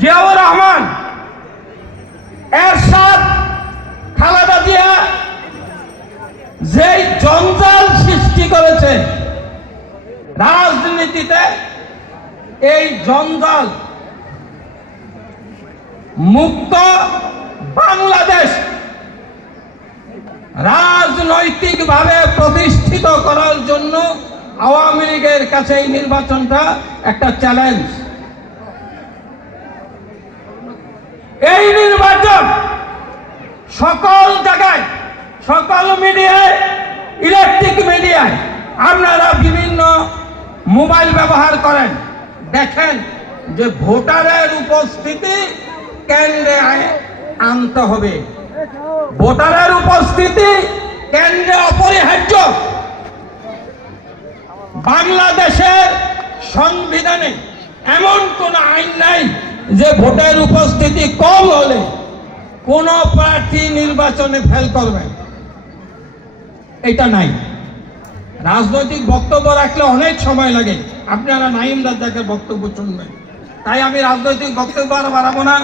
জিয়াউর রহমান, এরশাদ, খালেদা জিয়া যেই জঞ্জাল সৃষ্টি করেছে রাজনীতিতে, এই জঞ্জাল মুক্ত বাংলাদেশ রাজনৈতিকভাবে প্রতিষ্ঠিত করার জন্য আওয়ামী লীগের কাছে এই নির্বাচনটা একটা চ্যালেঞ্জ। এই নির্বাচন সকল জায়গায়, সকল মিডিয়ায়, ইলেকট্রিক মিডিয়ায় আপনারা বিভিন্ন মোবাইল ব্যবহার করেন, দেখেন যে ভোটারের উপস্থিতি কেন্দ্রে আনতে হবে। ভোটারের উপস্থিতি কেন্দ্রে অপরিহার্য। বাংলাদেশের সংবিধানে এমন কোন আইন নাই যে ভোটের উপস্থিতি কম হলে কোন প্রার্থী নির্বাচনে ফেল করবে, এটা নাই। রাজনৈতিক বক্তব্য রাখলে অনেক সময় লাগে, আপনারা নাঈম রাজ্জাকের বক্তব্য শুনবেন, তাই আমি রাজনৈতিক বক্তব্য আর বাড়াবো না।